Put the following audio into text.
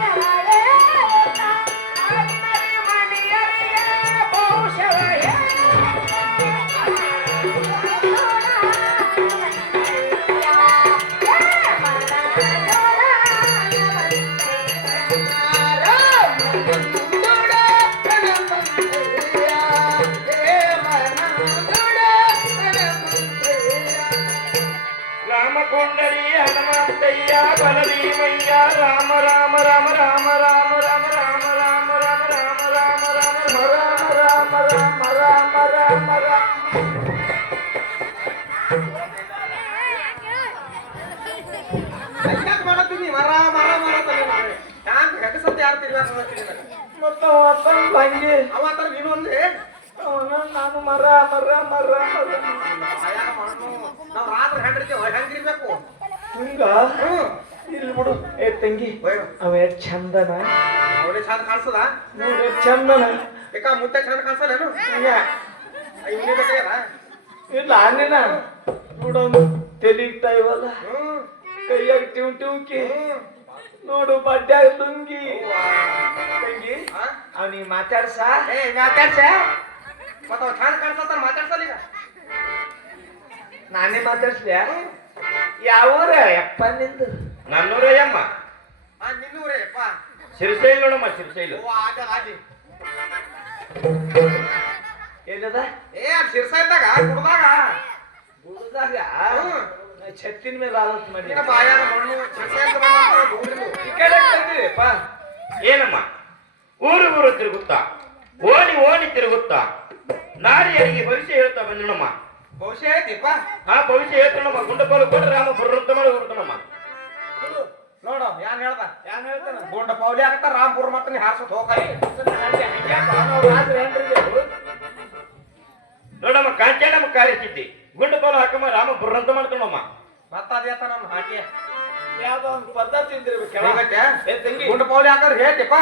来来来。ಬಲ ಭೀಮಯ್ಯ ರಾಮ ರಾಮ ರಾಮ ರಾಮ ರಾಮ ರಾಮ ರಾಮ ರಾಮ ರಾಮ ರಾಮ ರಾಮ ರಾಮ ರಾಮ ರಾಮ ರಾಮ ರಾಮ ರಾಮ ರಾಮ ಯಾಕೆ ಮಾಡತ್ತೀನಿ ಮರ ಮರ ಮರ ತಲೆ ಹ್ಯಾಂಗ ಹೆಗಸಂತ ಯಾರು ತಿರ್ಗಾಕ ಮತ್ತ ಮತ್ತೊಂದು ಹಂಗೆ ಅವ ತರ ನೀನು ಮರ ಮರ ಮರ ರಾಮ ನಾವು ರಾತ್ರಿ ಹೆಂಡ್ರಿತೇವೆ ಹೆಂಗಿರ್ಬೇಕು ಹಿಂಗ? ಇಲ್ಲಿ ಬಿಡು. ಏ ತಂಗಿ. ಅವ ಎಷ್ಟು ಚಂದನ. ಅವಳೆ ಚಂದ ಕಾಣಿಸದ? ನೋಡಿ ಎಷ್ಟು ಚಂದನ. ಬೇಕಾ ಮುತ್ತ ಚಂದ ಕಾಣಿಸಲೇನು ಹಂಗ. ಇವನೇ ಬೇಕಾಗ್ಯದ ಇಲ್ಲ ಹಂಗೇನ. ನೋಡೋನು ತೆಲಿಗ್ತಾ ಇವಲ್ಲ ಕೈಯಾಗ ಟಿವ್ ಟಿವ್ಕಿ. ನೋಡು ಬಡ್ಡ್ಯಾಗ ಲುಂಗಿ. ತಂಗಿ? ಅವನಿಗೆ ಮಾತಾಡ್ಸ? ಏ ಮಾತಾಡ್ಸ? ಮತ್ತ ಅವ ಚಂದ ಕಾಣಿಸ್ತಾನ ಮಾತಾಡ್ಸಲ್ಲ ಈಗ? ನಾನೇ ಮಾತಾಡ್ಸ್ಲ್ಯ ಯಾವೂರ ಯಪ್ಪ ನಿಂದು. ನನ್ನೂರ ಯಮ್ಮ ನಿನ್ನೂರ ಯಪ್ಪ ಶಿರಸೈಲ್ ನೋಡಮ್ಮ ಶಿರಸೈಲ್. ಎಲ್ಲದ ಏ ಶಿರಸೈಲ್ದಾಗ ಗುಡ್ದಾಗ. ಗುಡ್ದಾಗ? ಛತ್ತಿನ ಮೇಲೆ ಆಲೋಚನೆ ಮಾಡಿ ಬಾಯಾರ ಮಣ್ಣು ಶಿರಸೈಲ್ದಪ್ಪ ಏನಮ್ಮ? ಊರು ಊರು ತಿರುಗುತ್ತಾ? ಓಡಿ ಓಡಿ ತಿರುಗುತ್ತಾ? ನಾರಿಯರಿಗೆ ಭವಿಷ್ಯ ಹೇಳ್ತಾ ಬಂದಣಮ್ಮ ಬಹುಶಃ ಹೇಳ್ತಿಪ್ಪ ಆ ಭವಿಷ್ಯ ಹೇಳ್ತಾನಮ್ಮ ಗುಂಡಪಾಲು ಕೊಟ್ರೆ ರಾಮ ಬರುವಂತ ಮಾಡಿ ಹೋಗ್ತಾನಮ್ಮ ನೋಡು ಯಾನ್ ಹೇಳ್ದ? ಯಾನ್ ಹೇಳ್ತಾನ? ಗುಂಡ ಪೌಲಿ ಆಗತ್ತ ರಾಮ್ಪುರ ನೀ ಹಾರ್ಸತ್ ಹೋಗಿ. ನೋಡಮ್ಮ ಕಾರ್ಯ ಸiddhi ಗುಂಡಪಾಲು ಹಾಕಮ್ಮ ರಾಮ ಬರುವಂತ ಮಾಡ್ತಾನಮ್ಮ ಮತ್ತ ಅದೇ ನಮ್ಮ ಹಾಕಿ. ಯಾವ್ದೋ ಒಂದು ಪದ್ಧತಿ ಗುಂಡ ಪೌಲಿ ಹಾಕರ್ ಹೇಳ್ತಿಪ್ಪ.